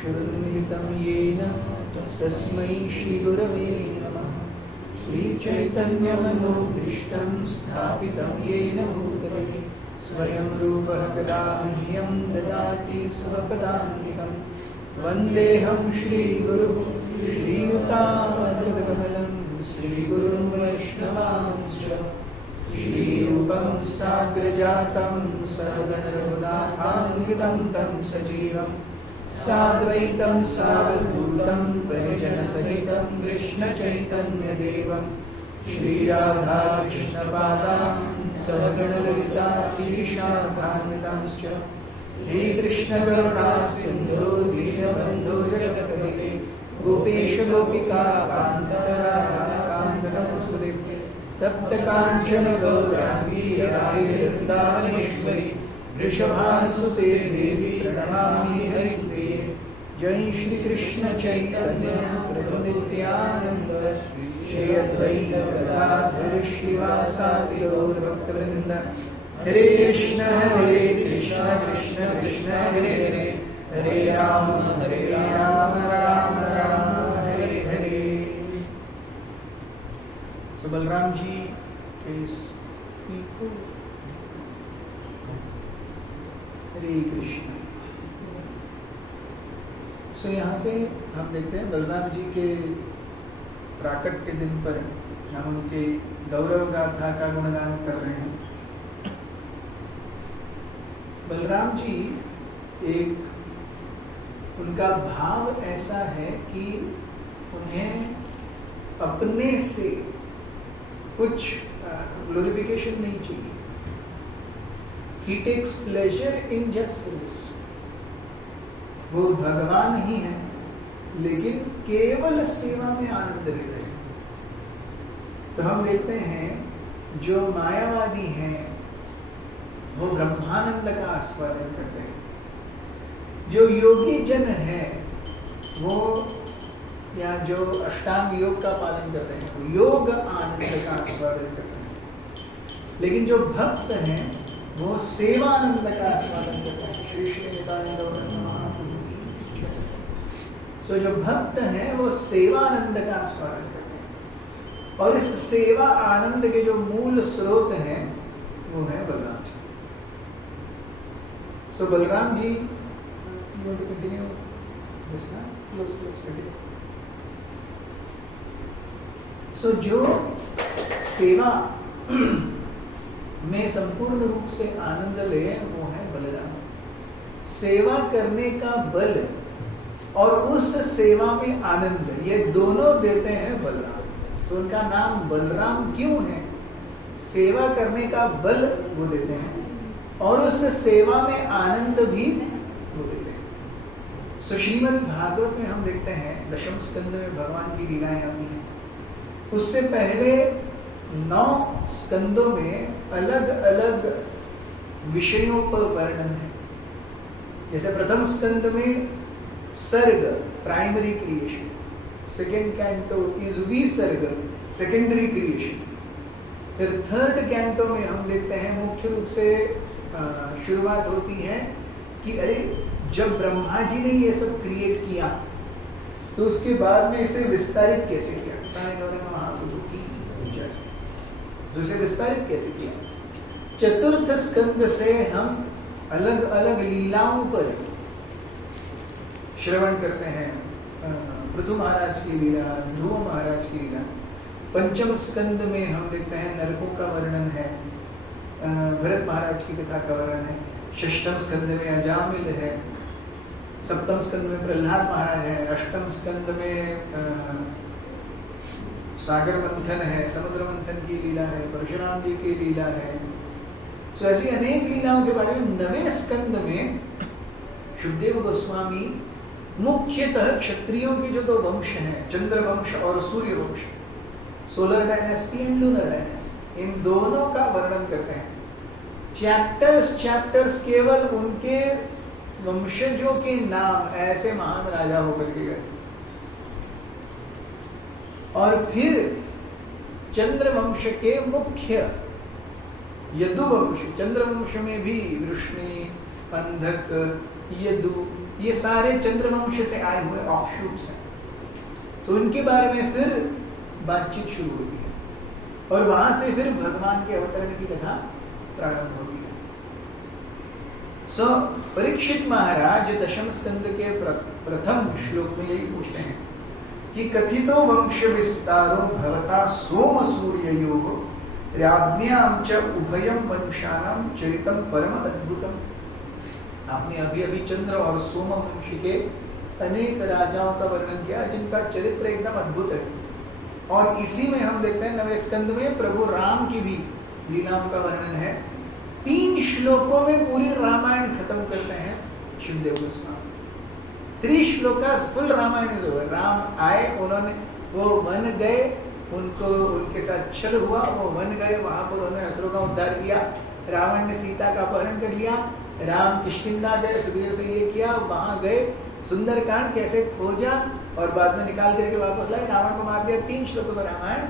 चक्षुरुन्मिलितं येन तस्मै श्रीगुरवे नमः। श्रीचैतन्यमनोभीष्टं स्थापितं येन भूतले स्वयं रूपः कदा मह्यं ददाति स्वपदान्तिकं। वन्देऽहं श्रीगुरुः श्रीयुतापदकमलं श्रीगुरुं वैष्णवांश्च। श्रीरूपं साग्रजातं सहगणरघुनाथान्वितं तं सजीवं साद्वैतं सावधूतं परिजनसहितं कृष्णचैतन्यदेवं श्रीराधाकृष्णपादां सहगणललिता श्रीशाखान्वितांश्च। हे कृष्णकरुणासिन्धो दीनबन्धो जगत्पते गोपेश गोपिका कान्त राधाकान्त नमोऽस्तुते। तप्त कांचन गौरांगी राधे वृंदावनेश्वरी वृषभानुसुते देवी प्रणमामि हरिप्रिये। जय श्री कृष्ण चैतन्य प्रभु नित्यानंद श्री अद्वैत गदाधर श्रीवासादि गौर भक्तवृंद। हरे कृष्ण कृष्ण कृष्ण हरे हरे हरे राम राम राम हरे हरे। तो बलराम जी के हरे कृष्ण। सो यहाँ पे हम देखते हैं बलराम जी के प्राकट्य दिन पर हम उनके गौरव गाथा का गुणगान कर रहे हैं। बलराम जी एक उनका भाव ऐसा है कि उन्हें अपने से कुछ ग्लोरिफिकेशन नहीं चाहिए। He takes pleasure in just service। वो भगवान ही है लेकिन केवल सेवा में आनंद ले रहे हैं। तो हम देखते हैं जो मायावादी हैं वो ब्रह्मानंद का आस्वादन करते हैं। जो योगी जन है वो या जो अष्टांग योग का पालन करते हैं वो योग आनंद का आस्वादन करते हैं। लेकिन जो भक्त हैं वो सेवानंद का आस्वादन करते हैं। श्री श्री नित्यानंद महाप्रभु की। सो जो भक्त हैं वो सेवानंद का आस्वादन करते हैं और इस सेवा आनंद के जो मूल स्रोत हैं वो है बलराम जी। सो बलराम जी कंटिन्यू सो जो सेवा में संपूर्ण रूप से आनंद ले वो है बलराम। सेवा करने का बल और उस सेवा में आनंद ये दोनों देते हैं बलराम। सो उनका नाम बलराम क्यों है? सेवा करने का बल वो देते हैं और उस सेवा में आनंद भी वो देते हैं। सो श्रीमद् भागवत में हम देखते हैं दशम स्कंद में भगवान की लीलाएं आती हैं। उससे पहले 9 स्कंदों में अलग अलग विषयों पर वर्णन है। जैसे प्रथम स्कंद में सर्ग primary creation, second canto is विसर्ग सेकेंडरी क्रिएशन। फिर थर्ड कैंटो में हम देखते हैं मुख्य रूप से शुरुआत होती है कि अरे जब ब्रह्मा जी ने ये सब क्रिएट किया तो उसके बाद में इसे विस्तारित कैसे किया। तो इसे विस्तारित कैसे किया। चतुर्थ स्कंद से हम अलग अलग लीलाओं पर श्रवण करते हैं। पृथु महाराज की लीला, ध्रुव महाराज की लीला। पंचम स्कंद में हम देखते हैं नरकों का वर्णन है, भरत महाराज की कथा का वर्णन है। षष्ठम स्कंद में अजामिल है। सप्तम स्कंद में प्रहलाद महाराज है। अष्टम स्कंद में सागर मंथन है, समुद्र मंथन की लीला है, परशुराम जी की लीला है। सो ऐसी अनेक लीलाओं के बारे में 9वें स्कंद में शुकदेव गोस्वामी मुख्यतः क्षत्रियों के जो 2 वंश हैं, चंद्र वंश और सूर्य वंश, solar dynasty and lunar dynasty, इन दोनों का वर्णन करते हैं। चैप्टर्स केवल उनके वंशजों के नाम ऐसे महान राजा होकर के गए। और फिर चंद्रवंश के मुख्य यदुवंश, चंद्रवंश में भी वृष्णि, अंधक, यदु, ये सारे चंद्रवंश से आए हुए ऑफशूट्स हैं। सो इनके बारे में फिर बातचीत शुरू होती है और वहां से फिर भगवान के अवतरण की कथा प्रारंभ होती है। सो परीक्षित महाराज दशम स्कंद के प्रथम श्लोक में यही पूछते हैं कि कथितो वंश विस्तारो भवता सोम सूर्ययोः राज्ञां च उभयं वंशानां चरितं परम अद्भुतम। आपने अभी अभी चंद्र और सोम वंश के अनेक राजाओं का वर्णन किया जिनका चरित्र एकदम अद्भुत है। और इसी में हम देखते हैं नवे स्कंद में प्रभु राम की भी लीलाओं का वर्णन है। 3 श्लोकों में पूरी रामायण खत्म करते हैं Shivdev Goswami. 3 shlokas full Ramayana is over. Ram आए, उन्होंने वो वन गए, उनको उनके साथ छल हुआ, वो वन गए, वहां पर उन्होंने असुरों का उद्धार किया, रावण ने सीता का अपहरण कर लिया, राम किष्किंधा गए, सुग्रीव से ये किया, वहां गए, सुंदरकांड कैसे खोजा और बाद में निकाल करके वापस लाए, रावण को मार दिया। 3 श्लोकों का रामायण।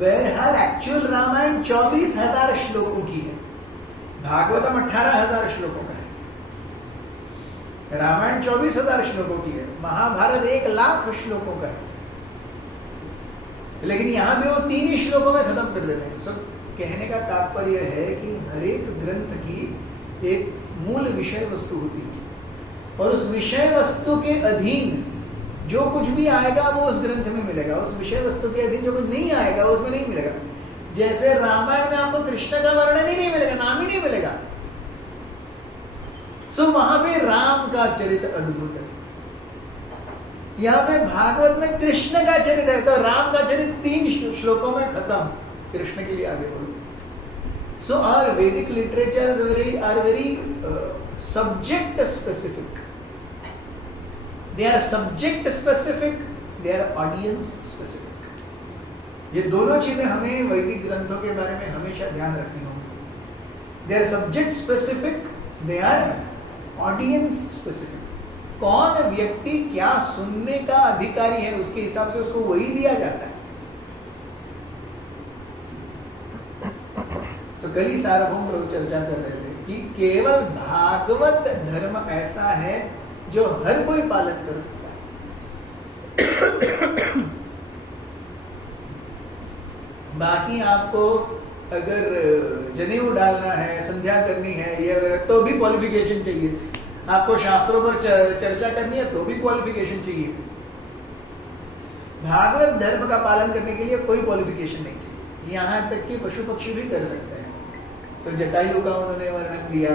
बहरहाल एक्चुअल रामायण 24,000 श्लोकों की है, भागवतम 18,000 श्लोकों का है। रामायण 24,000 श्लोकों की है, महाभारत 1,00,000 श्लोकों का है। लेकिन यहां भी वो 3 ही श्लोकों में खत्म कर देते हैं। सब कहने का तात्पर्य है कि हर एक ग्रंथ की एक मूल विषय वस्तु होती है और उस विषय वस्तु के अधीन जो कुछ भी आएगा वो उस ग्रंथ में मिलेगा, उस विषय वस्तु के अधीन जो कुछ नहीं आएगा उसमें नहीं मिलेगा। जैसे रामायण में आपको कृष्ण का वर्णन ही नहीं मिलेगा, नाम ही नहीं मिलेगा। सो वहां पे राम का चरित्र अद्भुत है, यहाँ पे भागवत में कृष्ण का चरित्र है, तो राम का चरित्र 3 श्लोकों में खत्म, कृष्ण के लिए आगे बोलो। So our Vedic literature are very subject specific, they are subject specific, they are audience specific. ये दोनों चीजें हमें वैदिक ग्रंथों के बारे में हमेशा ध्यान रखनी होगी। They are subject specific, they are audience specific. कौन व्यक्ति क्या सुनने का अधिकारी है उसके हिसाब से उसको वही दिया जाता है। तो कल ही सार्वभौम प्रभु चर्चा कर रहे थे कि केवल भागवत धर्म ऐसा है जो हर कोई पालन कर सकता है। बाकी आपको अगर जनेऊ डालना है, संध्या करनी है, ये वगैरह, तो भी क्वालिफिकेशन चाहिए। आपको शास्त्रों पर चर्चा करनी है तो भी क्वालिफिकेशन चाहिए। भागवत धर्म का पालन करने के लिए कोई क्वालिफिकेशन नहीं चाहिए, यहां तक कि पशु पक्षी भी कर सकते हैं। सो जटायु का उन्होंने वर्णन दिया।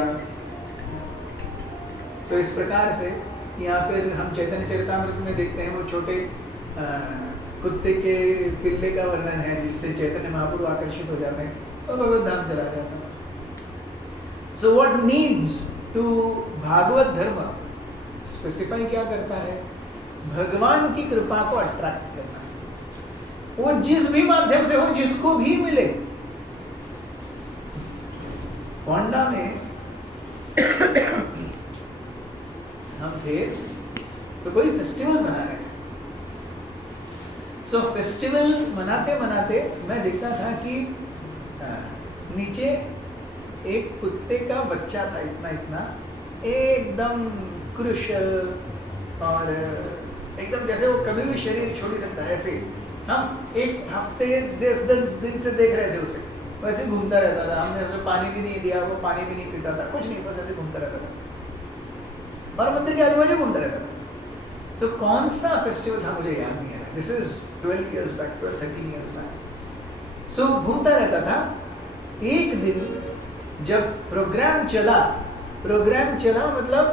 सो इस प्रकार से या फिर हम चैतन्य चरितामृत में देखते हैं वो छोटे कुत्ते के पिल्ले का वर्णन है जिससे चैतन्य महाप्रभु आकर्षित हो जाते हैं और भगवत धाम चला जाता है। So what needs to Bhagavata dharma specify क्या करता है? भगवान की कृपा को अट्रैक्ट करना है। वो जिस भी माध्यम से हो, जिसको भी मिले। होंडा में हम थे तो कोई फेस्टिवल मना रहे थे। सो फेस्टिवल मनाते मनाते मैं देखता था कि नीचे एक कुत्ते का बच्चा था, इतना इतना, एकदम कुशल और एकदम जैसे वो कभी भी शरीर छोड़ ही सकता है। ऐसे हम एक हफ्ते 10 दिन से देख रहे थे उसे, वैसे घूमता रहता था। हमने उसे पानी भी नहीं दिया, वो पानी भी नहीं पीता था, कुछ नहीं, बस ऐसे घूमता रहता था और मंदिर के आजू बाजू घूमता रहता था। सो कौन सा फेस्टिवल था मुझे याद नहीं आ रहा। This is 12 years back, 13 years back। सो घूमता रहता था। एक दिन जब प्रोग्राम चला मतलब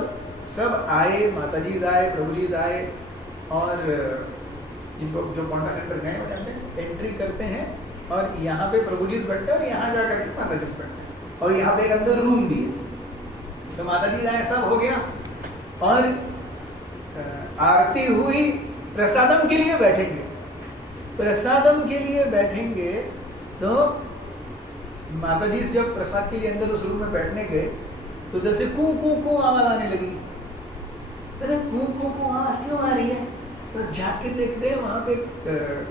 सब आए, माताजी आए, प्रभु जी आए और जिनको जो पोंडा सेंटर गए वो जानते हैं, एंट्री करते हैं और यहाँ पे प्रभु जी बैठते हैं और यहाँ जाकर के माताजी बैठते हैं और यहाँ पे एक अंदर रूम भी है। तो माताजी आए, सब हो गया और आरती हुई, प्रसादम के लिए बैठेंगे। प्रसादम के लिए बैठेंगे तो माताजी जब प्रसाद के लिए अंदर उस रूम में बैठने गए तो उधर से कू कू कू आवाज आने लगी। तो कू कू कू आवाज क्यों आ रही है? तो जाके देखते वहां पे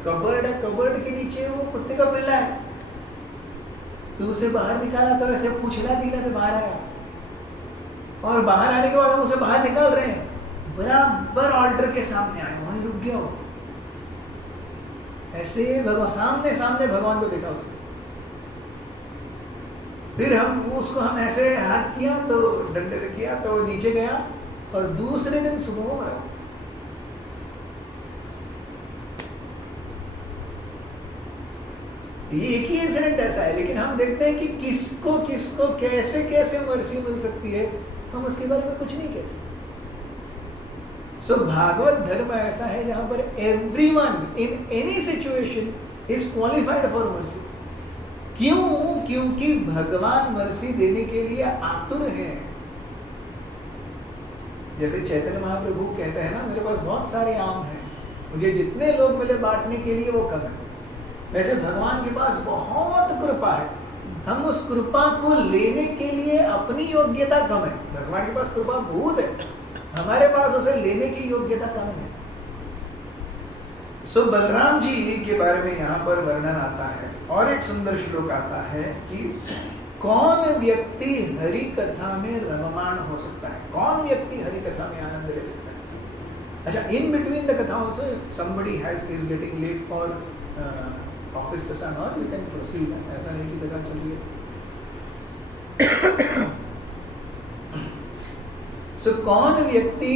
कबर्ड है, कबर्ड के नीचे वो कुत्ते का पिल्ला है। तो उसे बाहर निकाला तो ऐसे पूछ हिलाते बाहर आया, और बाहर आने के बाद हम उसे बाहर निकाल रहे हैं, बराबर ऑल्टर के सामने आए, वहीं रुक गया वो। ऐसे भगवान सामने सामने भगवान को देखा उसने। फिर हम ऐसे हाथ किया तो डंडे से किया तो नीचे गया, और दूसरे दिन सुबह को मरा। ये एक ही इंसिडेंट ऐसा है, लेकिन हम देखते हैं कि किसको किसको कैसे कैसे मर्सी मिल सकती है, हम उसके बारे में कुछ नहीं कह सकते। सो भागवत धर्म ऐसा है जहां पर everyone in any situation is qualified for mercy. क्यों? क्योंकि भगवान मर्सी देने के लिए आतुर हैं। जैसे चैतन्य महाप्रभु कहते हैं ना, मेरे पास बहुत सारे आम हैं, मुझे जितने लोग मिले बांटने के लिए वो कम है। वैसे भगवान के पास बहुत कृपा है, हम उस कृपा को लेने के लिए अपनी योग्यता कम है। भगवान के पास कृपा बहुत है, हमारे पास उसे लेने की योग्यता कम है। सो बलराम जी के बारे में यहाँ पर वर्णन आता है, और एक सुंदर श्लोक आता है कि कौन व्यक्ति हरि कथा में रममाण हो सकता है, कौन व्यक्ति हरि कथा में आनंद ले सकता है। अच्छा, in between the katha also if somebody is getting late for office session or you can proceed, ऐसा नहीं कि कथा चल रही है। सो कौन व्यक्ति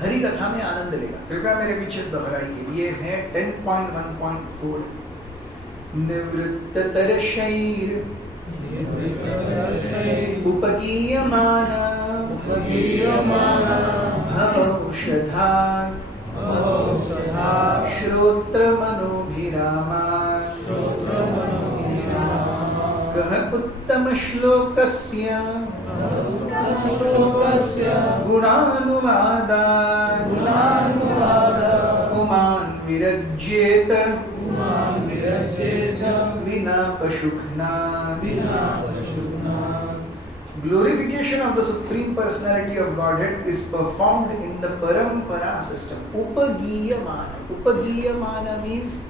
हरि कथा में आनंद लेगा, कृपया मेरे पीछे दोहराइए। ये है 10.1.4। निवृत्त तरशैर उपगीयमान भवौषधात् श्रोत्र मनोभिरामात् कः उत्तम श्लोकस्य गुणानुवादात् पुमान् विरज्येत विना पशुघ्नात्। Glorification of the Supreme Personality of Godhead is performed in the Parampara system. Upagiyamana. Upagiyamana means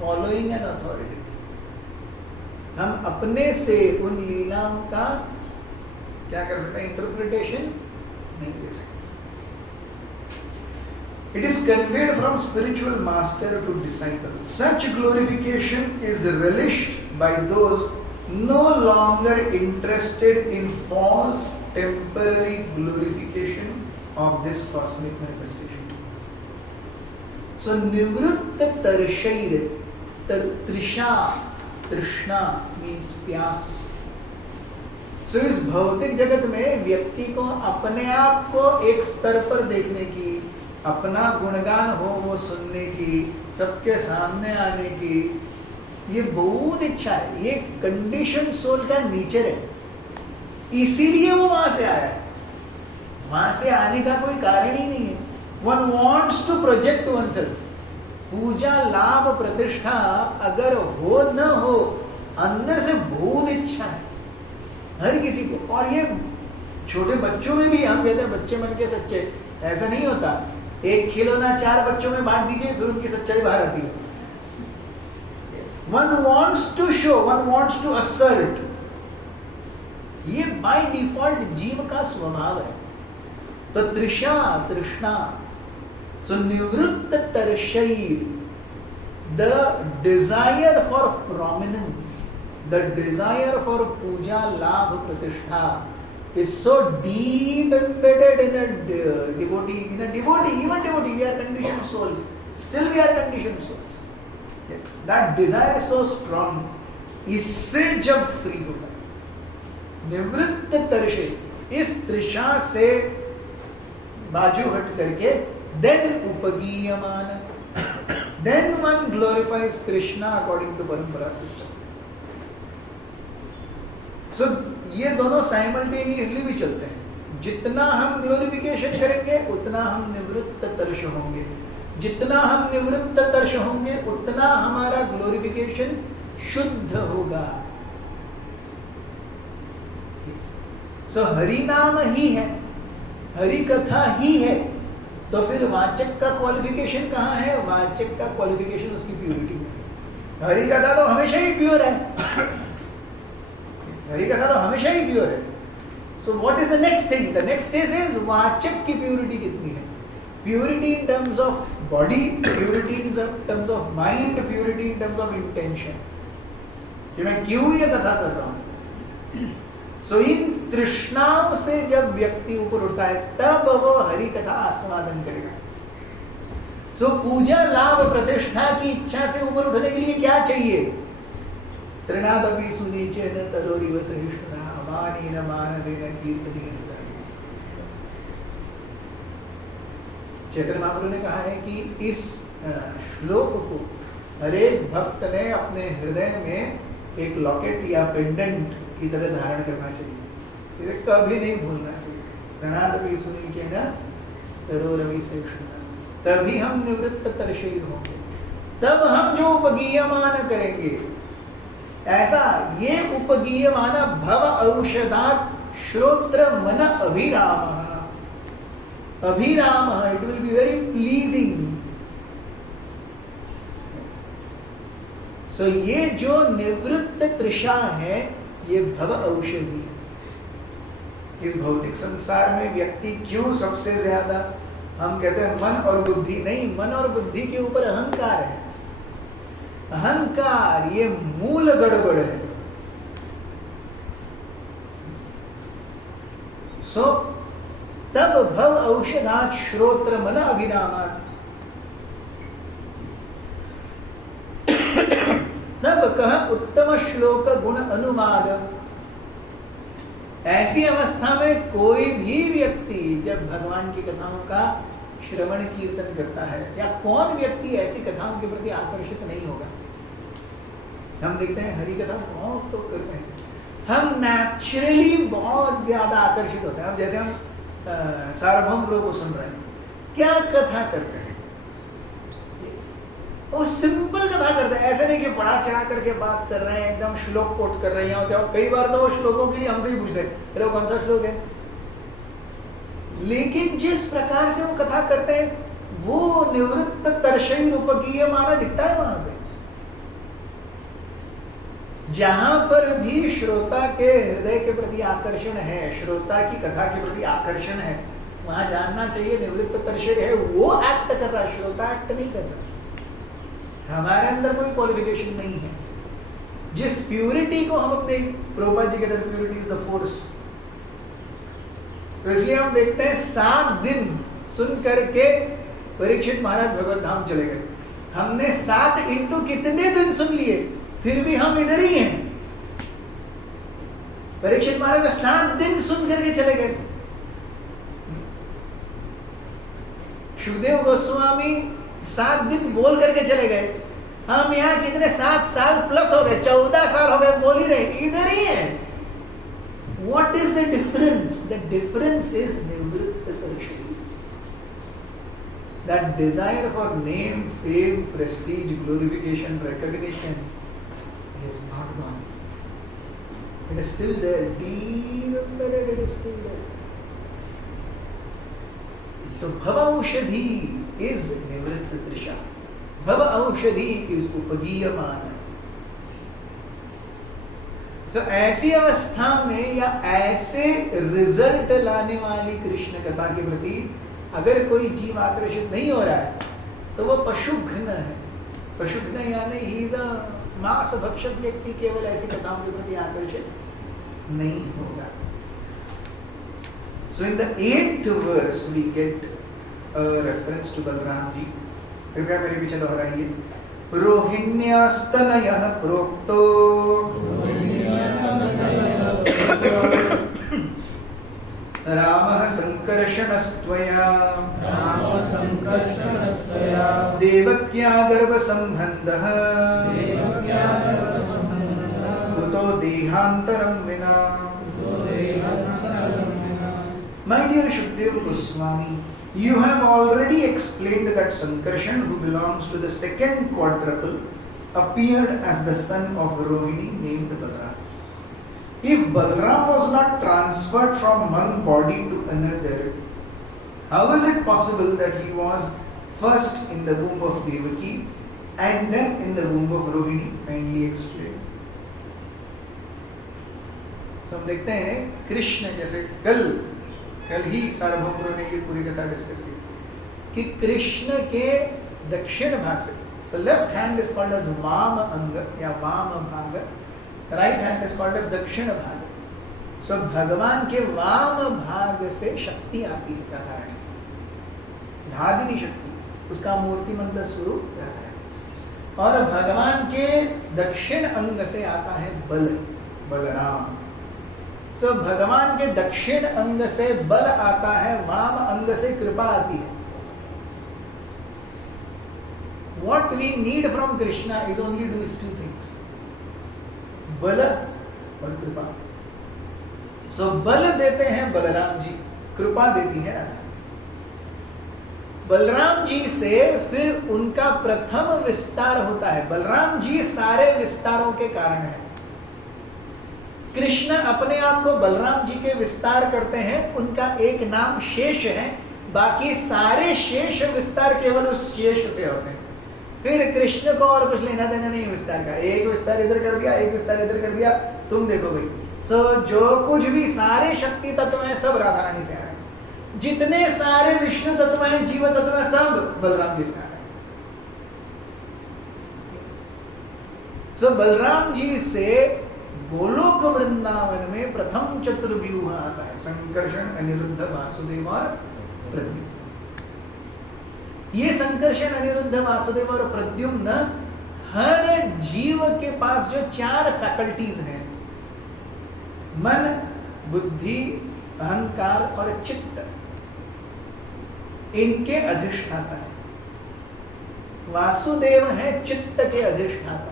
following an authority. हम अपने से उन लीलाओं का क्या कर सकते हैं, इंटरप्रिटेशन नहीं दे सकते। It is conveyed from spiritual master to disciple. Such glorification is relished by those no longer interested in false temporary glorification of this cosmic manifestation. So nivritta tarshair, trishna means प्यास। So इस भौतिक जगत में व्यक्ति को अपने आप को एक स्तर पर देखने की, अपना गुणगान हो वो सुनने की, सबके सामने आने की, ये बहुत इच्छा है। ये कंडीशन सोल का नेचर है, इसीलिए वो वहां से आया है। वहां से आने का कोई कारण ही नहीं है। One wants to project oneself. पूजा लाभ प्रतिष्ठा अगर हो न हो, अंदर से बहुत इच्छा है हर किसी को। और ये छोटे बच्चों में भी हम कहते हैं बच्चे मन के सच्चे, ऐसा नहीं होता। एक खिलौना 4 बच्चों में बांट दीजिए, फिर उनकी सच्चाई बाहर आती है। One wants to show, one wants to assert. ये by default जीव का स्वभाव है। तो तृष्णा, so निवृत्त तरशैर, the desire for prominence, the desire for puja, labh, pratishtha is so deep embedded in a devotee, even devotee, we are conditioned souls, still we are conditioned souls. Yes, that desire is so strong. इससे जब free होगा, निवृत्त तरशे, इस तृषा से बाजू हट करके, then upagiyamana, then one glorifies Krishna according to parampara system. So ये दोनों साइमल्टेनियसली भी चलते हैं। जितना हम ग्लोरिफिकेशन करेंगे उतना हम निवृत्त तरश होंगे, जितना हम निवृत्त तरश होंगे उतना हमारा ग्लोरिफिकेशन शुद्ध होगा। सो हरि नाम ही है, हरि कथा ही है, तो फिर वाचक का क्वालिफिकेशन कहाँ है? वाचक का क्वालिफिकेशन उसकी प्योरिटी में। हरि कथा तो हमेशा ही प्योर है, हरि कथा तो हमेशा ही प्योर है. So what is the next thing? The next stage is वाचक की प्योरिटी कितनी है. Purity in terms of body, purity in terms of mind, purity in terms of intention. कि मैं क्यों ये कथा कर रहा हूँ. So इन तृष्णाओं से जब व्यक्ति ऊपर उठता है तब वो हरि कथा आस्वादन करेगा. So पूजा लाभ प्रतिष्ठा की इच्छा से ऊपर उठने के लिए क्या चाहिए. तृणादपि सुनीचेन तरोरिव सहिष्णुना अमानेन मानदेन कीर्तनीय सदा. चैतन्य महाप्रभु ने कहा है कि इस श्लोक को हर एक भक्त ने अपने हृदय में एक लॉकेट या पेंडेंट की तरह धारण करना चाहिए. इसे कभी नहीं भूलना चाहिए. तृणादपि सुनीचेन तरोरिव सहिष्णुना. तभी हम निवृत्त तर्षैर होंगे. तब हम जो उपगीयमान करेंगे. ऐसा ये उपगीयमान भव औषधात् श्रोत्र मन अभिराम. अभिराम, it will be very pleasing. So ये जो निवृत्त तृषा है ये भव औषधि. इस भौतिक संसार में व्यक्ति क्यों सबसे ज्यादा, हम कहते हैं मन और बुद्धि. नहीं, मन और बुद्धि के ऊपर अहंकार है. अहंकार ये मूल गड़बड़ है. सो तब भव औषधात् श्रोत्र मन अभिरामात्. तब कह उत्तम श्लोक गुण अनुवाद. ऐसी अवस्था में कोई भी व्यक्ति जब भगवान की कथाओं का श्रवण कीर्तन करता है, या कौन व्यक्ति ऐसी कथाओं के प्रति आकर्षित नहीं होगा. हम देखते हैं हरि कथा बहुत तो करते हैं, हम नेचुरली बहुत ज्यादा आकर्षित होते हैं. अब जैसे हम सार्वभौम प्रभु को सुन रहे हैं, क्या कथा करते हैं. वो सिंपल कथा करते हैं. ऐसे नहीं कि बड़ा चढ़ा करके बात कर रहे हैं, एकदम श्लोक कोट कर रहे हैं. कई बार तो वो श्लोकों के लिए हमसे ही पूछते हैं, अरे कौन सा श्लोक है. लेकिन जिस प्रकार से वो कथा करते हैं वो निवृत्त तर्षैर उपगीयमान दिखता है. वहां पे जहां पर भी श्रोता के हृदय के प्रति आकर्षण है, श्रोता की कथा के प्रति आकर्षण है, वहां जानना चाहिए निवृत्त तर्षैर है. वो एक्ट कर रहा है, श्रोता एक्ट नहीं कर रहा. हमारे अंदर कोई क्वालिफिकेशन नहीं है. जिस प्यूरिटी को हम अपने प्रभुपाद जी कहते हैं प्यूरिटी इज द फोर्स. तो इसलिए हम देखते हैं 7 दिन सुन करके परीक्षित महाराज भगवत धाम चले गए. हमने 7 इंटू कितने दिन सुन लिए, फिर भी हम इधर ही हैं. परीक्षित महाराज 7 दिन सुन करके चले गए. सुखदेव गोस्वामी 7 दिन बोल करके चले गए. हम यहाँ कितने 7 साल प्लस हो गए, 14 साल हो गए बोल ही रहे, इधर ही है. What is the difference? The difference is nivritta tarshari. That desire for name, fame, prestige, glorification, recognition is not gone. It is still there. Deep embedded, it is still there. So bhava aushadhi is nivritta trisha. Bhava aushadhi is upagiyamana. So, ऐसी अवस्था में या ऐसे result लाने वाली कृष्ण कथा के प्रति अगर कोई जीव आकर्षित नहीं हो रहा है तो वो पशुघ्न है. पशुघ्न यानी ही इज अ मांस भक्षक व्यक्ति केवल ऐसी कथाओं के प्रति आकर्षित नहीं होगा. So in the 8th verse we get a reference to Balram ji. कृपया मेरे पीछे दोहराइए. रोहिण्यास्तनयः प्रोक्तो रामः संकर्षणस्त्वया देवक्या गर्भसम्बन्धः कुतो देहान्तरं विना. My dear Shukdev Goswami, you have already explained that Sankarshan, who belongs to the second quadruple, appeared as the son of Rohini named Balram. If Balram was not transferred from one body to another, how is it possible that he was first in the womb of Devaki and then in the womb of Rohini? Kindly explain. तो हम देखते हैं कृष्ण, जैसे कल ही सार्वभौम ने ये पूरी कथा डिस्कस की कि कृष्ण के दक्षिण भाग से, so left hand is called as वाम अंग या वाम भाग, right hand is called as दक्षिण भाग. So भगवान के वाम भाग से शक्ति आती है राधा रानी, धादिनी शक्ति, उसका मूर्ति मंत्र स्वरूप राधा रानी. और भगवान के दक्षिण अंग से आता है बल, बलराम. So भगवान के दक्षिण अंग से बल आता है, वाम अंग से कृपा आती है. What we need from Krishna is only these two things, बल और कृपा. So बल देते हैं बलराम जी, कृपा देती है राधा. बलराम जी से फिर उनका प्रथम विस्तार होता है. बलराम जी सारे विस्तारों के कारण है. कृष्ण अपने आप को बलराम जी के विस्तार करते हैं, उनका एक नाम शेष है, बाकी सारे शेष विस्तार केवल उस शेष से होते हैं. फिर कृष्ण को और कुछ लेना देना नहीं विस्तार का. एक विस्तार इधर कर दिया, एक विस्तार इधर कर दिया, तुम देखो भाई. सो जो कुछ भी सारे शक्ति तत्व हैं सब राधा रानी से आ रहे हैं. जितने सारे विष्णु तत्व हैं, जीव तत्व हैं, सब बलराम जी से आ रहे हैं. सो बलराम जी से गोलोक वृंदावन में प्रथम चतुर्व्यूह आता है, संकर्षण, अनिरुद्ध, वासुदेव और प्रद्युम्न. ये संकर्षण, अनिरुद्ध, वासुदेव और प्रद्युम्न हर जीव के पास जो 4 फैकल्टीज हैं, मन, बुद्धि, अहंकार और चित्त, इनके अधिष्ठाता है. वासुदेव है चित्त के अधिष्ठाता.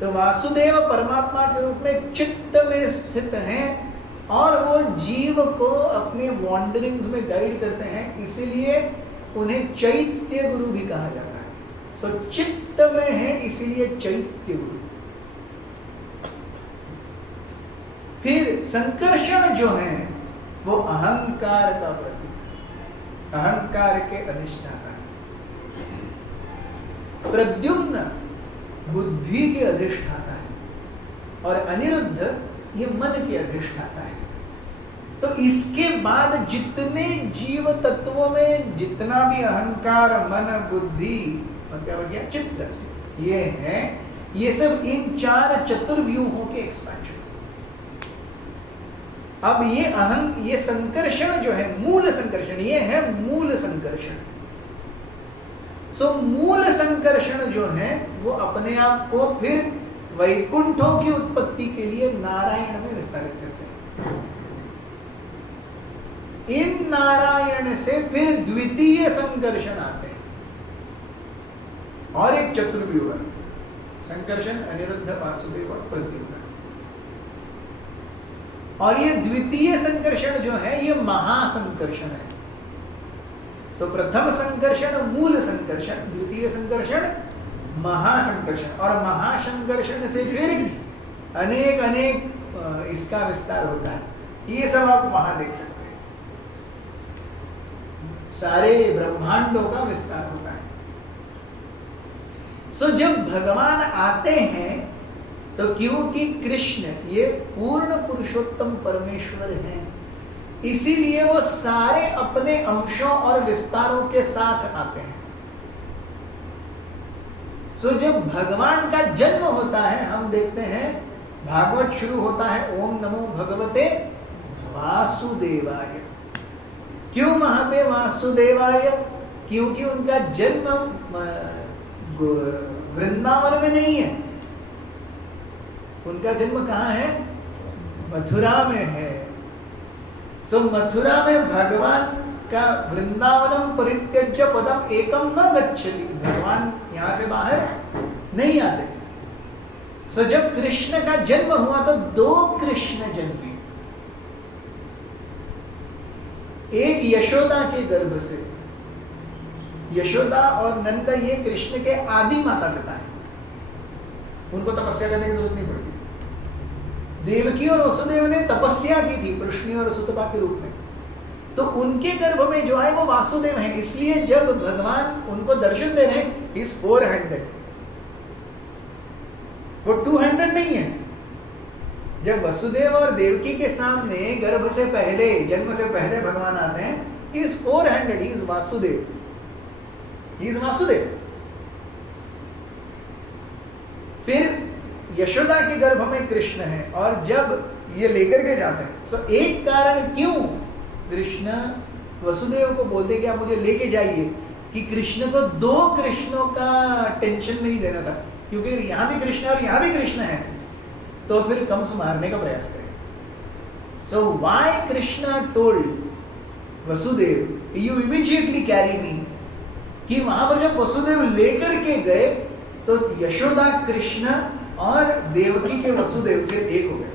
तो वासुदेव परमात्मा के रूप में चित्त में स्थित हैं और वो जीव को अपने वॉन्डरिंग्स में गाइड करते हैं, इसीलिए उन्हें चैत्य गुरु भी कहा जाता है. सो चित्त में है इसीलिए चैत्य गुरु. फिर संकर्षण जो है वो अहंकार का प्रतीक, अहंकार के अधिष्ठाता है. प्रद्युम्न बुद्धि के अधिष्ठाता है और अनिरुद्ध ये मन के अधिष्ठाता है. तो इसके बाद जितने जीव तत्वों में जितना भी अहंकार, मन, बुद्धि और क्या हो गया, चित्त, ये है, ये सब इन 4 चतुर्व्यूहों के एक्सपेंशन. अब ये संकर्षण जो है, मूल संकर्षण, ये है मूल संकर्षण. सो मूल संकर्षण जो है वो अपने आप को फिर वैकुंठों की उत्पत्ति के लिए नारायण में विस्तारित करते हैं. इन नारायण से फिर द्वितीय संकर्षण आते हैं और एक चतुर्व्यूह, संकर्षण, अनिरुद्ध, वासुदेव और प्रद्युम्न. और ये द्वितीय संकर्षण जो है ये महासंकर्षण है. सो प्रथम संकर्षण मूल संकर्षण, द्वितीय संकर्षण महासंकर्षण, और महासंकर्षण से फिर अनेक अनेक इसका विस्तार होता है. ये सब आप वहां देख सकते हैं, सारे ब्रह्मांडों का विस्तार होता है. सो जब भगवान आते हैं तो क्योंकि कृष्ण ये पूर्ण पुरुषोत्तम परमेश्वर हैं, इसीलिए वो सारे अपने अंशों और विस्तारों के साथ आते हैं. सो जब भगवान का जन्म होता है, हम देखते हैं भागवत शुरू होता है ओम नमो भगवते वासुदेवाय. क्यों वहां पे वासुदेवाय? क्योंकि उनका जन्म वृंदावन में नहीं है, उनका जन्म कहां है? मथुरा में है. सो मथुरा में भगवान का वृंदावनम परित्यज्य पदम एकम न गच्छति, भगवान यहां से बाहर नहीं आते. सो जब कृष्ण का जन्म हुआ तो 2 कृष्ण जन्मे, एक यशोदा के गर्भ से. यशोदा और नंद ये कृष्ण के आदि माता पिता हैं, उनको तपस्या करने की जरूरत नहीं पड़ती. देवकी और वसुदेव ने तपस्या की थी प्रश्नि और सुतपा के रूप में, तो उनके गर्भ में जो है वो वासुदेव है. इसलिए जब भगवान उनको दर्शन दे रहे हैं, इज 400, वो 200 नहीं है. जब वसुदेव और देवकी के सामने गर्भ से पहले, जन्म से पहले भगवान आते हैं, he is 400, he is Vasudev, he is Vasudev. फिर यशोदा के गर्भ में कृष्ण है, और जब ये लेकर के जाते हैं, सो एक कारण क्यों कृष्ण वसुदेव को बोलते कि आप मुझे लेके जाइए, कि कृष्ण को दो कृष्णों का टेंशन नहीं देना था, क्योंकि यहां भी कृष्ण और यहां भी कृष्ण है, तो फिर कंस मारने का प्रयास करेंगे। So why Krishna told Vasudev you immediately carry मी, कि वहां पर जब वसुदेव लेकर के गए तो यशोदा कृष्ण और देवकी के वसुदेव फिर एक हो गए।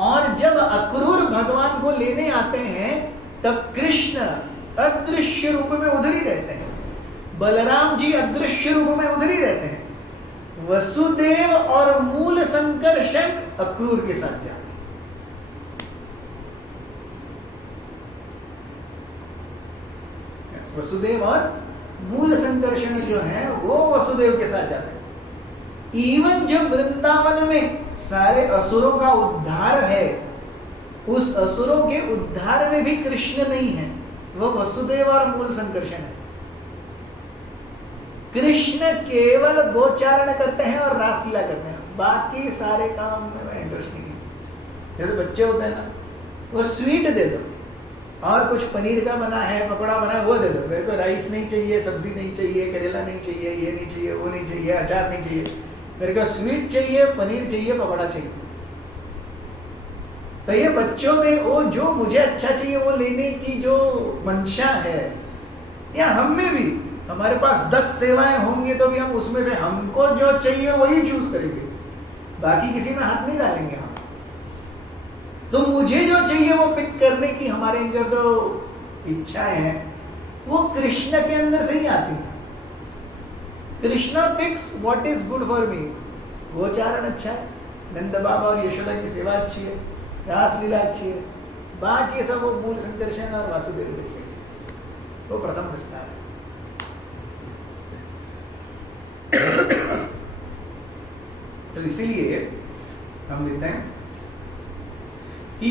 और जब अक्रूर भगवान को लेने आते हैं तब कृष्ण अदृश्य रूप में उधर ही रहते हैं, बलराम जी अदृश्य रूप में उधर ही रहते हैं, वसुदेव और मूल संकर्षण अक्रूर के साथ जाते हैं। वसुदेव और मूल संकर्षण जो है वो वसुदेव के साथ जाते हैं। इवन जब वृंदावन में सारे असुरों का उद्धार है, उस असुरों के उद्धार में भी कृष्ण नहीं है, वो वसुदेव और मूल संकर्षण है। कृष्ण केवल गोचारण करते हैं और रासलीला करते हैं, बाकी सारे काम में मैं इंटरेस्ट नहीं है। जैसे बच्चे होते हैं ना, वो स्वीट दे दो, और कुछ पनीर का बना है, पकौड़ा बना है, वो दे दो, मेरे को राइस नहीं चाहिए, सब्जी नहीं चाहिए, करेला नहीं चाहिए, ये नहीं चाहिए, वो नहीं चाहिए, अचार नहीं चाहिए, मेरे को स्वीट चाहिए, पनीर चाहिए, पकौड़ा चाहिए। तो ये बच्चों में वो जो मुझे अच्छा चाहिए वो लेने की जो मंशा है, या हम में भी, हमारे पास 10 सेवाएं होंगे तो भी हम उसमें से हमको जो चाहिए वही चूज करेंगे, बाकी किसी में हाथ नहीं डालेंगे हम। तो मुझे जो चाहिए वो पिक करने की हमारे अंदर जो इच्छाएं हैं वो कृष्ण के अंदर से ही आती है। Krishna picks what is good for me. गोचारण अच्छा है, नंद बाबा और यशोदा की सेवा अच्छी है, रासलीला अच्छी है, बाकी सब वो मूल संकर्षण और वासुदेव देखेंगे। वो प्रथम विस्तार है। तो इसीलिए हम लिखते हैं कि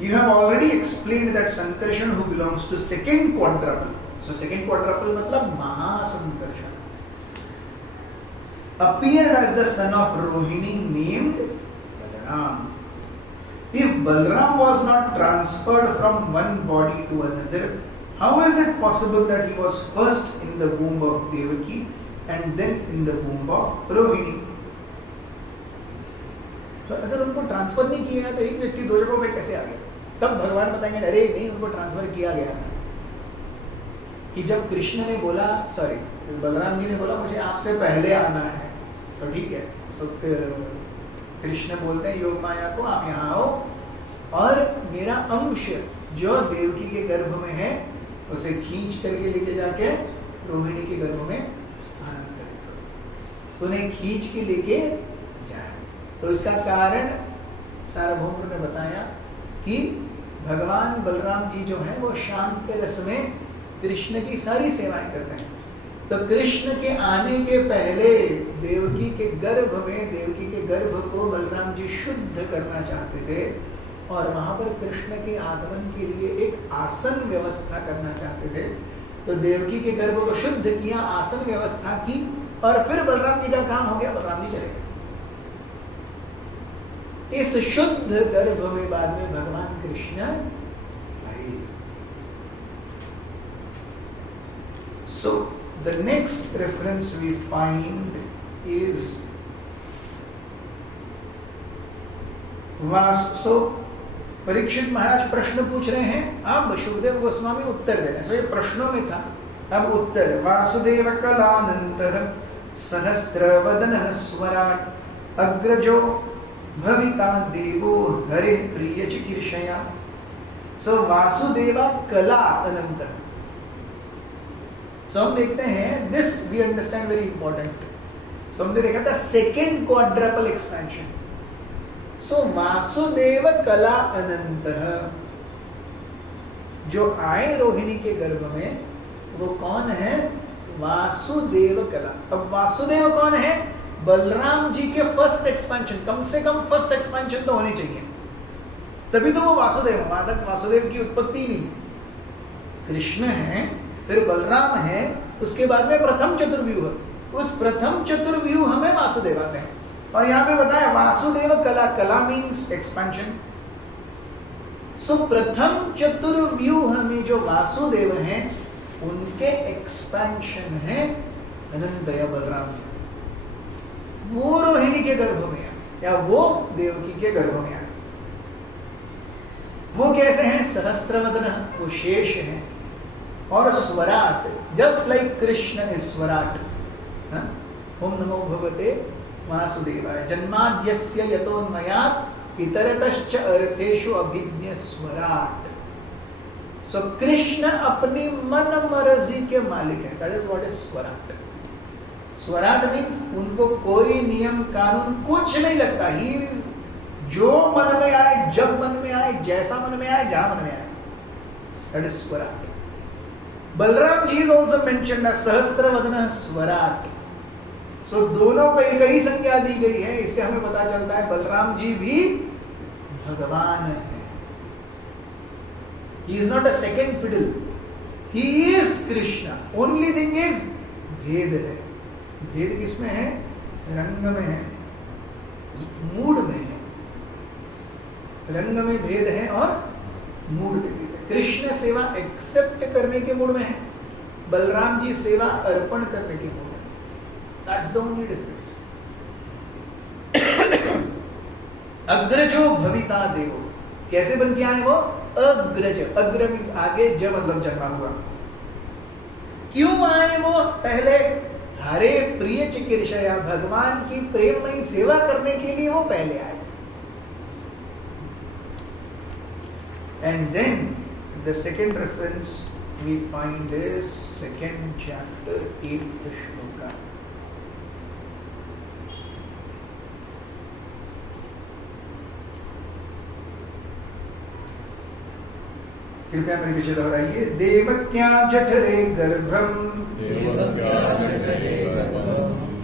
you have already explained that Sankarshan who belongs to second quadruple. So second quadruple मतलब महासंकर्षण appeared as the son of Rohini named Balaram. If Balaram was not transferred from one body to another, how is it possible that he was first in the womb of Devaki and then in the womb of Rohini? तो अगर उनको transfer नहीं किया तो एक व्यक्ति दो जगहों पे कैसे आ गया? तब भगवान बताएंगे अरे नहीं, उनको ट्रांसफर किया गया था। कि जब कृष्ण ने बोला, सॉरी बलराम जी ने बोला मुझे आपसे पहले आना है, तो ठीक है, सो कृष्ण बोलते हैं योग माया को आप यहाँ आओ और मेरा अंश जो देवकी के गर्भ में है उसे खींच करके लेके जाके रोहिणी के गर्भ में स्थानांतरित करो। उन्हें खींच के लेके जाए। तो इसका कारण सार्वभौम ने बताया कि भगवान बलराम जी जो हैं वो शांत रस में कृष्ण की सारी सेवाएं करते हैं। तो कृष्ण के आने के पहले देवकी के गर्भ में, देवकी के गर्भ को बलराम जी शुद्ध करना चाहते थे और वहां पर कृष्ण के आगमन के लिए एक आसन व्यवस्था करना चाहते थे। तो देवकी के गर्भ को शुद्ध किया, आसन व्यवस्था की और फिर बलराम जी का काम हो गया, बलराम जी चले गए। इस शुद्ध गर्भ में बाद में भगवान कृष्ण आए। So the next reference we find is so Parikshit महाराज प्रश्न पूछ रहे हैं, अब शुभदेव गोस्वामी उत्तर दे रहे हैं। So ये प्रश्नों में था, अब उत्तर। वासुदेव कलानंतर सहस्रवदनः स्वराट अग्रजो भविता देवो हरे प्रिय चिकीर्षया। सो वासुदेवा कला अनंत। सो हम देखते हैं, this we understand very important. So हमने देखा था second quadruple expansion. So Vasudev कला अनंत जो आए रोहिणी के गर्भ में वो कौन है? वासुदेव कला। अब वासुदेव कौन है? बलराम जी के फर्स्ट एक्सपेंशन, कम से कम फर्स्ट एक्सपेंशन तो होनी चाहिए, तभी तो वो वासुदेव, माधव वासुदेव की उत्पत्ति नहीं। कृष्ण है, फिर बलराम है, उसके बाद में प्रथम चतुर्व्यूह, उस प्रथम चतुर्व्यूह हमें वासुदेव आते हैं। और यहां पे बताया वासुदेव कला, कला मीन्स एक्सपेंशन। सो प्रथम चतुर्व्यूह में जो वासुदेव हैं उनके एक्सपेंशन है अनंतया बलराम जी। वो रोहिणी के गर्भ में है या वो देवकी के गर्भ में है। वो कैसे हैं? सहस्त्रवदन, वो शेष हैं, और स्वराट, जस्ट लाइक कृष्ण इज स्वराट। ओम नमो भगवते वासुदेवाय। जन्माद्यस्य यतोन्मयात् इतरतश्च अर्थेषु अभिज्ञ स्वराट। सो कृष्ण अपनी मन मर्जी के मालिक है, दैट इज व्हाट इज स्वराट। स्वराट मीन्स उनको कोई नियम कानून कुछ नहीं लगता। ही इज जो मन में आए, जब मन में आए, जैसा मन में आए, जहां मन में आए, दैट इज स्वराट। Balram ji is also mentioned as सहस्त्रवदन स्वराट। सो दोनों को एक ही संज्ञा दी गई है। इससे हमें पता चलता है बलराम जी भी भगवान है। He is not a second fiddle. He is Krishna. Only thing is भेद है। भेद किसमें है? रंग में है, मूड में है। रंग में भेद है और मूड में भेद है। कृष्ण सेवा एक्सेप्ट करने के मूड में है, बलराम जी सेवा अर्पण करने के मूड में। That's the only difference. अग्रजो भविता देवो, कैसे बन के आए वो? अग्रज, अग्र मीन्स आगे, ज मतलब जन्मा हुआ। क्यों आए वो पहले? हरे प्रिय चिकीर्षया, भगवान की प्रेममयी सेवा करने के लिए वो पहले आए। And then the second reference we find is second chapter 8th shloka. कृपया मेरे पीछे दोहराइए। देवक्या जठरे गर्भम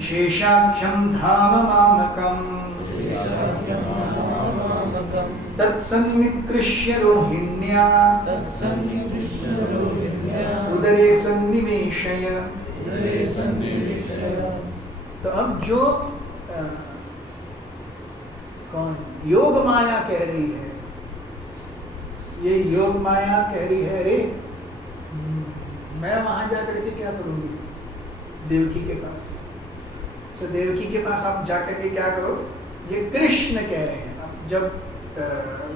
शेषाख्यम धाम मामकम तत्सन्निकृष्य रोहिण्या उदरे सन्निवेशय। तो अब जो कौन योग माया कह रही है, ये योग माया कह रही है, अरे मैं वहां जाकर के क्या करूंगी? देवकी के पास। सो देवकी के पास आप जाकर के क्या करो? ये कृष्ण कह रहे हैं। जब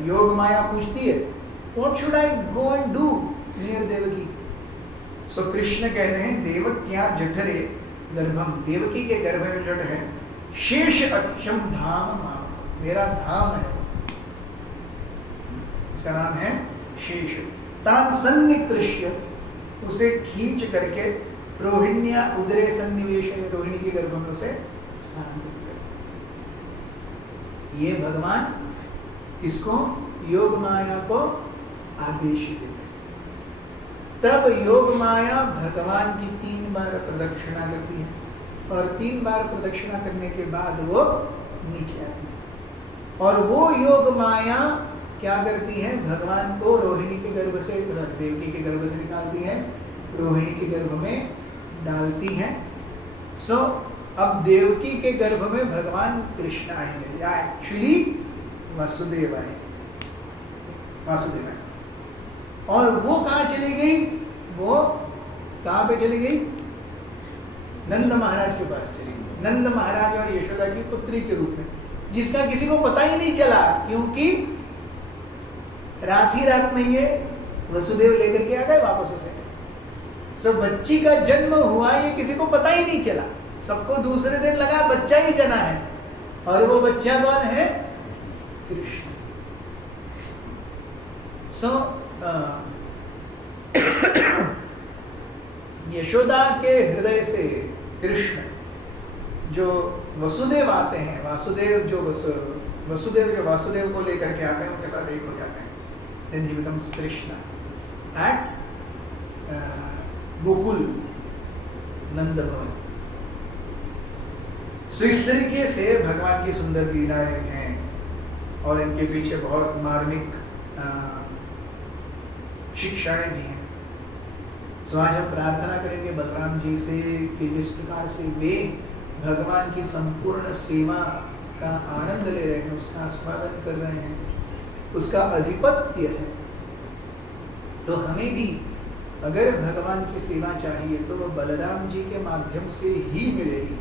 योग माया पूछती है what should I go and do near Devaki, so Krishna कह रहे हैं देवक्या जठरे गर्भम, देवकी के गर्भ में जठ है, शेष अख्यम धाम माम, मेरा धाम है, उसका नाम है शेष। तान सन्निकृष्य, उसे खींच करके, रोहिण्या उदरे सन्निवेश, रोहिणी के गर्भ में उसे स्थानांतरित कर। ये भगवान किसको? योग माया को आदेश देते। तब योग माया भगवान की 3 बार प्रदक्षिणा करती है, और 3 बार प्रदक्षिणा करने के बाद वो नीचे आती है। और वो योग माया क्या करती है? भगवान को रोहिणी के गर्भ से, देवकी के गर्भ से निकालती है, रोहिणी के गर्भ में डालती है। सो अब देवकी के गर्भ में भगवान कृष्ण आएंगे, या एक्चुअली वासुदेव आए, वासुदेव आए। और वो कहाँ चली गई? वो कहाँ पे चली गई? नंद महाराज के पास चली गई। नंद महाराज और यशोदा की पुत्री के रूप में, जिसका किसी को पता ही नहीं चला, क्योंकि रात ही रात में ये वसुदेव लेकर के आ गए वापस उसे। सो बच्ची का जन्म हुआ, ये किसी को पता ही नहीं चला। सबको दूसरे दिन लगा बच्चा ही जना है, और वो बच्चा कौन है? कृष्ण। सो यशोदा के हृदय से कृष्ण जो वसुदेव आते हैं, वासुदेव जो वासुदेव को लेकर के आते हैं, उनके साथ एक हो जाते हैं। Then he becomes Krishna at Gokul Nanda Bhavan. सो इस तरीके से भगवान की सुंदर लीलाएं हैं और इनके पीछे बहुत मार्मिक शिक्षाएं भी हैं। सो आज हम प्रार्थना करेंगे बलराम जी से कि जिस प्रकार से वे भगवान की संपूर्ण सेवा का आनंद ले रहे हैं, उसका आस्वादन कर रहे हैं, उसका अधिपत्य है, तो हमें भी अगर भगवान की सेवा चाहिए तो वह बलराम जी के माध्यम से ही मिलेगी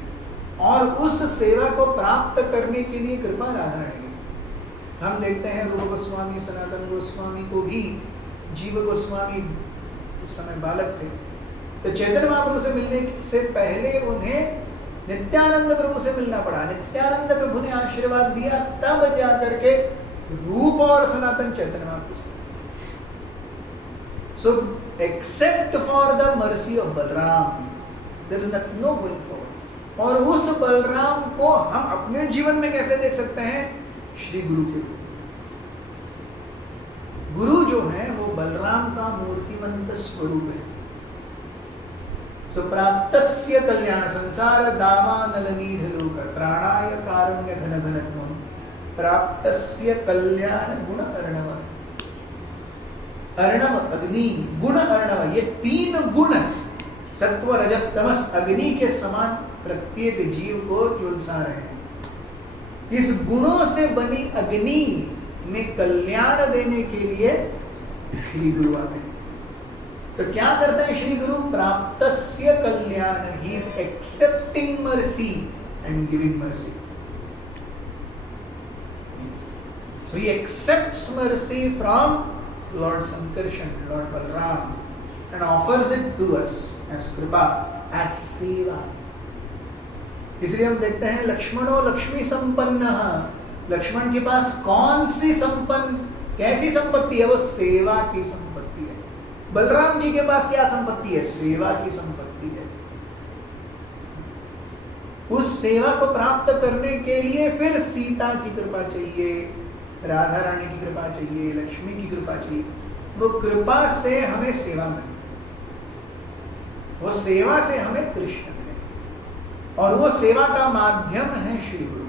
और उस सेवा को प्राप्त करने के लिए कृपा राधा रानी। हम देखते हैं रूप गोस्वामी, सनातन गोस्वामी को भी जीव गोस्वामी उस समय बालक थे, तो चैतन्य महाप्रभु से मिलने से पहले उन्हें नित्यानंद प्रभु से मिलना पड़ा। नित्यानंद प्रभु ने आशीर्वाद दिया, तब जाकर के रूप और सनातन चैतन्य महाप्रभु से। So except for the mercy of Balram, there is no going forward। और उस बलराम को हम अपने जीवन में कैसे देख सकते हैं? श्री गुरु के रूप। गुरु जो है वो बलराम का मूर्तिमंत स्वरूप है। प्राप्तस्य कल्याण संसार दावानल नीढ़लोक त्राणाय कारुण्य घन घनत्वं प्राप्तस्य कल्याण गुण अर्णव। अर्णव अग्नि, गुण अर्णव, ये तीन गुण सत्व रजस तमस अग्नि के समान प्रत्येक जीव को झुलसा रहे हैं। इस गुणों से बनी अग्नि में कल्याण देने के लिए श्री गुरु आते हैं। तो क्या करते हैं श्री गुरु? प्राप्तस्य कल्याण, he is accepting mercy and giving mercy. So he accepts mercy from lord Sankarshan, lord Balram, and offers it to us as कृपा, एज सेवा। इसलिए हम देखते हैं लक्ष्मणो लक्ष्मी संपन्न। लक्ष्मण के पास कौन सी संपन्न, कैसी संपत्ति है? वो सेवा की संपत्ति है। बलराम जी के पास क्या संपत्ति है? सेवा की संपत्ति है। उस सेवा को प्राप्त करने के लिए फिर सीता की कृपा चाहिए, राधा रानी की कृपा चाहिए, लक्ष्मी की कृपा चाहिए। वो कृपा से हमें सेवा मिलती, वो सेवा से हमें कृष्ण मिले, और वो सेवा का माध्यम है श्री गुरु।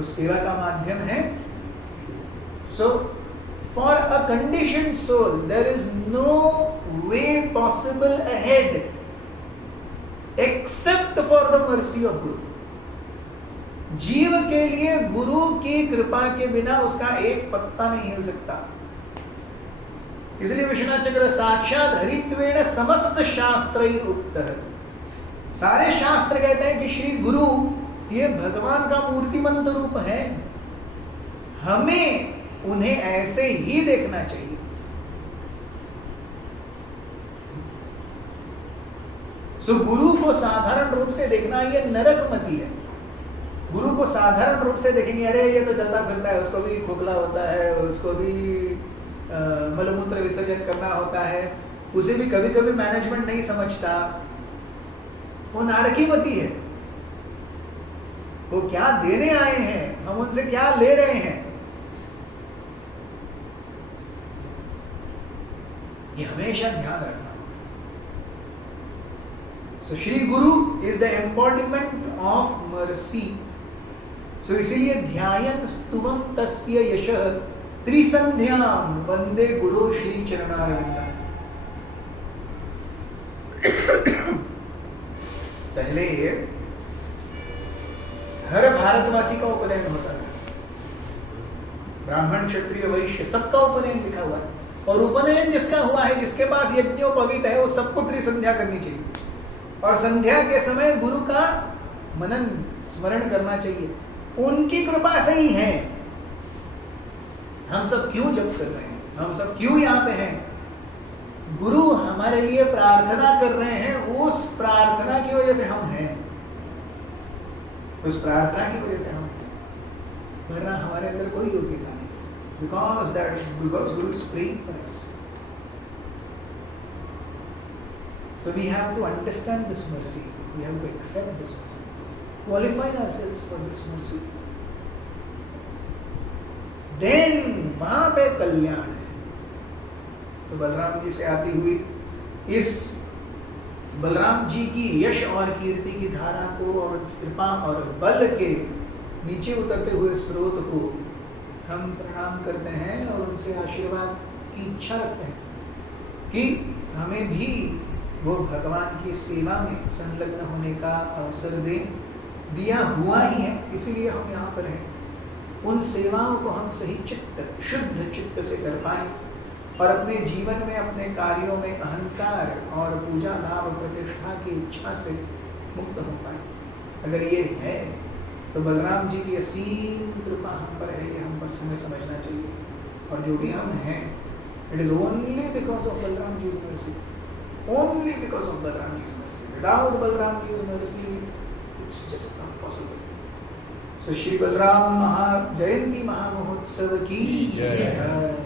उस सेवा का माध्यम है। So for a conditioned soul there is no way possible ahead except for the mercy of guru. जीव के लिए गुरु की कृपा के बिना उसका एक पत्ता नहीं हिल सकता। इसलिए विश्वनाथ चक्र साक्षात हरित्वेण समस्त शास्त्रैः उक्तः। सारे शास्त्र कहते हैं कि श्री गुरु ये भगवान का मूर्तिमंत रूप है, हमें उन्हें ऐसे ही देखना चाहिए। सो गुरु को साधारण रूप से देखना ये नरकमती है। गुरु को साधारण रूप से देखेंगे, अरे ये तो चलता फिरता है, उसको भी खोखला होता है, उसको भी मलमूत्र विसर्जन करना होता है, उसे भी कभी कभी मैनेजमेंट नहीं समझता, वो नारकीमती है। वो क्या देने आए हैं, हम उनसे क्या ले रहे हैं, ये हमेशा ध्यान रखना। So Shri guru is the embodiment of mercy. So इसीलिए ध्यायन् स्तुवं तस्य यशः त्रिसंध्यां वंदे गुरु श्री चरणारविंदम्। पहले हर भारतवासी का उपनयन होता है, ब्राह्मण क्षत्रिय वैश्य सबका उपनयन लिखा हुआ है, और उपनयन जिसका हुआ है, जिसके पास यज्ञोपवीत है, वो सबको त्रिसंध्या करनी चाहिए, और संध्या के समय गुरु का मनन स्मरण करना चाहिए। उनकी कृपा से ही है हम सब क्यों जप कर रहे हैं, हम सब क्यों यहाँ पे हैं। गुरु हमारे लिए प्रार्थना कर रहे हैं, उस प्रार्थना की वजह से हम हैं, उस प्रार्थना की वजह से हम हैं, वरना हमारे अंदर कोई योग्यता नहीं। Because Guru is praying for us. So we have to understand this mercy. We have to accept this mercy. Qualify ourselves for this mercy. Then वहां पे कल्याण है। तो बलराम जी से आती हुई इस बलराम जी की यश और कीर्ति की धारा को और कृपा और बल के नीचे उतरते हुए स्रोत को हम प्रणाम करते हैं और उनसे आशीर्वाद की इच्छा रखते हैं कि हमें भी वो भगवान की सेवा में संलग्न होने का अवसर दें। दिया हुआ ही है, इसीलिए हम यहाँ पर हैं। उन सेवाओं को हम सही चित्त, शुद्ध चित्त से कर पाएं और अपने जीवन में, अपने कार्यों में अहंकार और पूजा लाभ प्रतिष्ठा की इच्छा से मुक्त हो पाए। अगर ये है तो बलराम जी की असीम कृपा हम पर है, ये हम पर हमें समझना चाहिए। और जो भी हम हैं, it is only because of Balram ji's mercy, only because of Balram ji's mercy. Without Balram ji's mercy, it's just not possible. So Shri Balram Jayanti महामहोत्सव की जय।